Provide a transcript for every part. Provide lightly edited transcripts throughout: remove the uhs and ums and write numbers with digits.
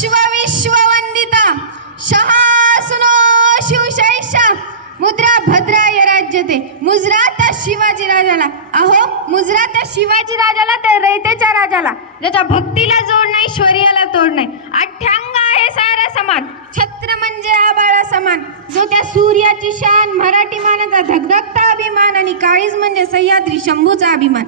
विश्ववंदिता शहासुनो शिवशैषा मुद्रा भद्राय राज्यते. मुजरा त्या शिवाजी राजाला, अहो मुजरा त्या शिवाजी राजाला, त्या रयतेच्या राजाला, ज्याच्या भक्तीला जोड नाही, शौर्याला तोड नाही. अठ्यांग आहे सारा समान, छत्र म्हणजे आबाळा समान. जो त्या सूर्याची शान, मराठी मानाचा धगधगता अभिमान, आणि काळीज म्हणजे सह्याद्री शंभूचा अभिमान.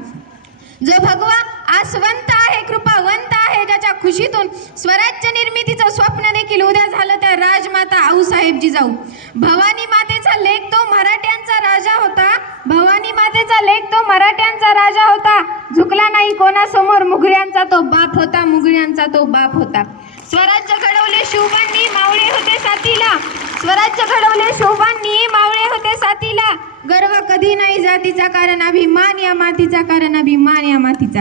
जो भगवा आसवंत आहे, कृपावंत आहे, ज्याच्या खुशीतून स्वराज्य निर्मितीचं स्वप्न देखील उद्या झालं, त्या राजमाता आऊसाहेब जिजाऊ. भवानी मातेचा लेक तो मराठ्यांचा राजा होता, भवानी मातेचा लेक तो मराठ्यांचा राजा होता. झुकला नाही कोणासमोर, मुघऱ्यांचा तो बाप होता, मुघऱ्यांचा तो बाप होता. स्वराज्य घडवले शिवबांनी, मावळे होते साथीला. स्वराज्य घडवले शिवबांनी, मावळे होते साथीला. गर्व कधी नाही जातीचा, कारण अभिमान या मातीचा, कारण अभिमान या मातीचा.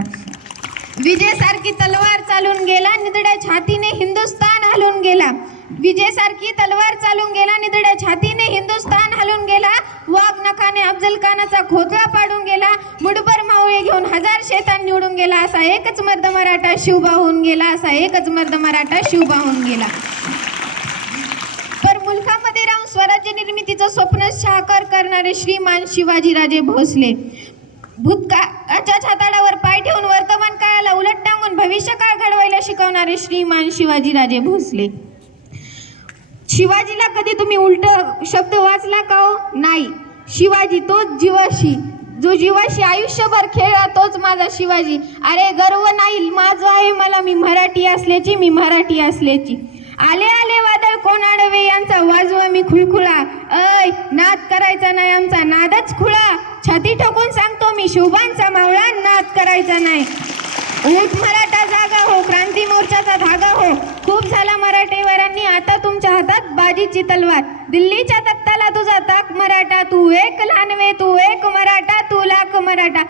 विजेसारखी तलवार चालून गेला, निधड्या छातीने हिंदुस्तान हलून गेला. विजेसारखी तलवार चालून गेला, निधड्या छातीने हिंदुस्तान हलून गेला. वाघ नखाने अफजल खानाचा खोतळा पाडून गेला. मुठभर मावळे घेऊन हजार शेतान निवडून गेला. असा एकच मर्द मराठा शिवबा होऊन गेला, असा एकच मर्द मराठा शिवबा होऊन गेला. पर मुलखामध्ये राहून स्वराज्य निर्मितीचं स्वप्न साकार करणारे श्रीमान शिवाजीराजे भोसले. भूतकाळाच्या छाताडावर पाय ठेवून वर्तमान काळाला उलट टांगून भविष्य काळ घडवायला शिकवणारे श्रीमान शिवाजीराजे भोसले. शिवाजीला कधी तुम्ही उलट शब्द वाचला का हो? नाही. शिवाजी तोच जीवाशी, जो जीवाशी आयुष्यभर खेळला तोच माझा शिवाजी. अरे गर्व नाही माझा आहे मला, मी मराठी असल्याची, मी मराठी असल्याची. आले आले वादळ कोण आडवे, यांचा वाजवा मी खुळखुळा. ऐ नाद करायचा नाही, आमचा नादच खुळा. छाती ठोकून सांगतो मी शिवबांचा मावळा, नाद करायचा नाही. ऊट मराठा जागा हो, क्रांती मोर्चाचा धागा हो. खूप झाला मराठेवरांनी, आता तुमच्या हातात बाजीची तलवार. दिल्लीच्या तख्ताला तुझा ताक मराठा, तू एक लहानवे, तू एक मराठा, तू लाख मराठा.